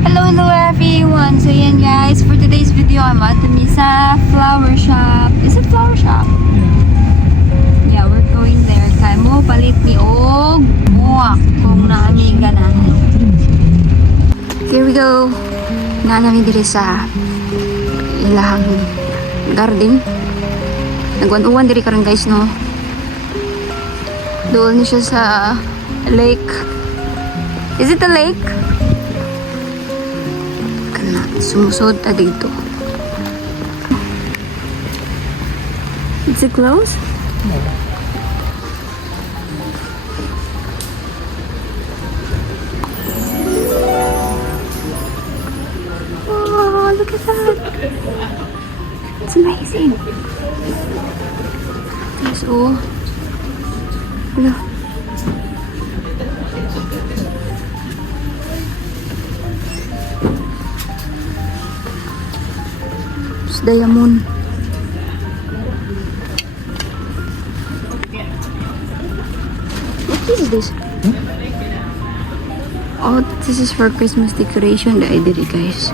Hello everyone! So yan guys, for today's video, I'm at the Misa Flower Shop. Is it flower shop? Yeah, we're going there. Kaya mo palit ni Og muak kung naaming ganahan. Here we go! Na namin diri sa ilahang garden. Nagwan-uwan diri karon guys, no? Doon siya sa lake. Is it a lake? Kana, sumusod ta dito. Is it close? No. Oh, look at that. It's amazing. So, look. It's diamond. What is this? Oh, this is for Christmas decoration. Dahil diri guys.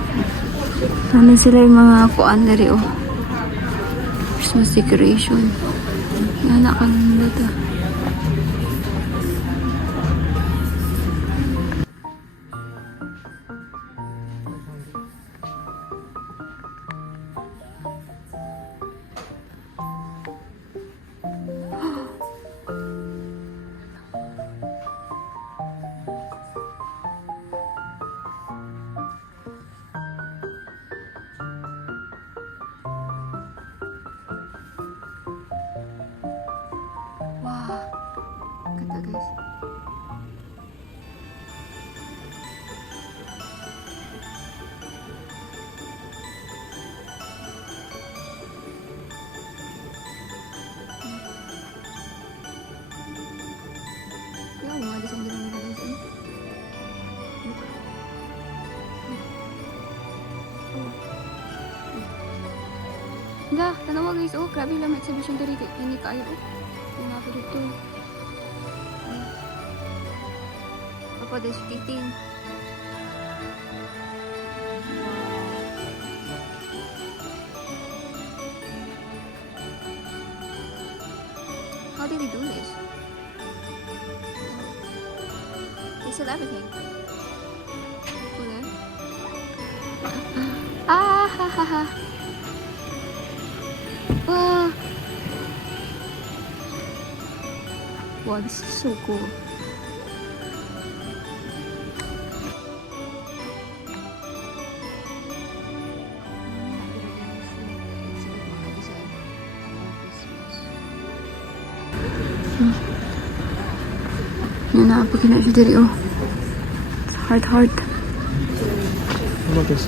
Ano sila yung mga kuan diri oh. Christmas decoration. Yan nakalanda ta. Wow. Ganda guys. Yung mga design nila guys. Nga, tanawa guys. Oh, grabe lang may exhibition dito. Hindi kayo. Oh. Yung ako dito. Papa, there's skating. How did they do this? They sell everything. Okay. Ah, ha, ha, ha. Wow. Wow, this is so cool. Yan na, pag kina siya diri oh. It's heart. What about this?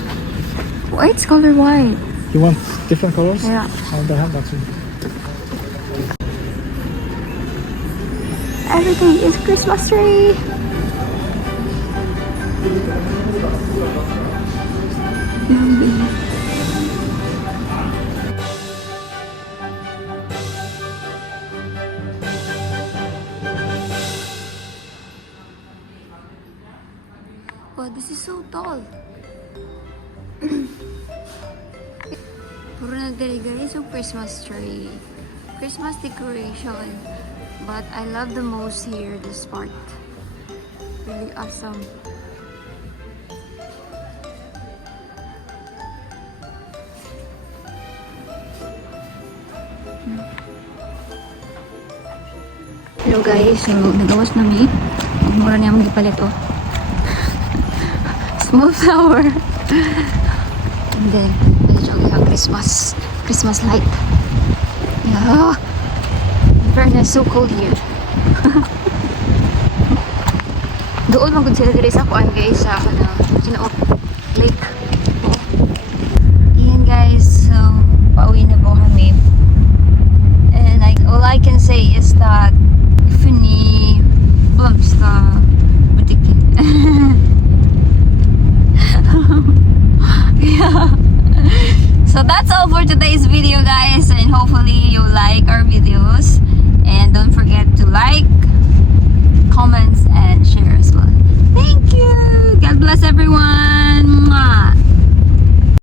Why it's color white? You want different colors? Yeah. They have that too. Everything is Christmas tree. Wow, this is so tall. Puro na dali guys yung Christmas tree. Christmas decoration. But I love the most here this part. Really awesome. Hello guys, so nagawas na mi. Ang mura niya mong gipalit oh. Small flower. And then, medyo ang Christmas light. Yeah. In fairness, so cold here. Doon magod sila diri sa kuan guys sa Sinaop Lake. Yan guys, so pauwi na po kami. And all I can say is that funny bumps na butikin. Yeah. So that's all for today's video guys, and hopefully you like our videos, and don't forget to like, comments and share as well. Thank you. God bless everyone.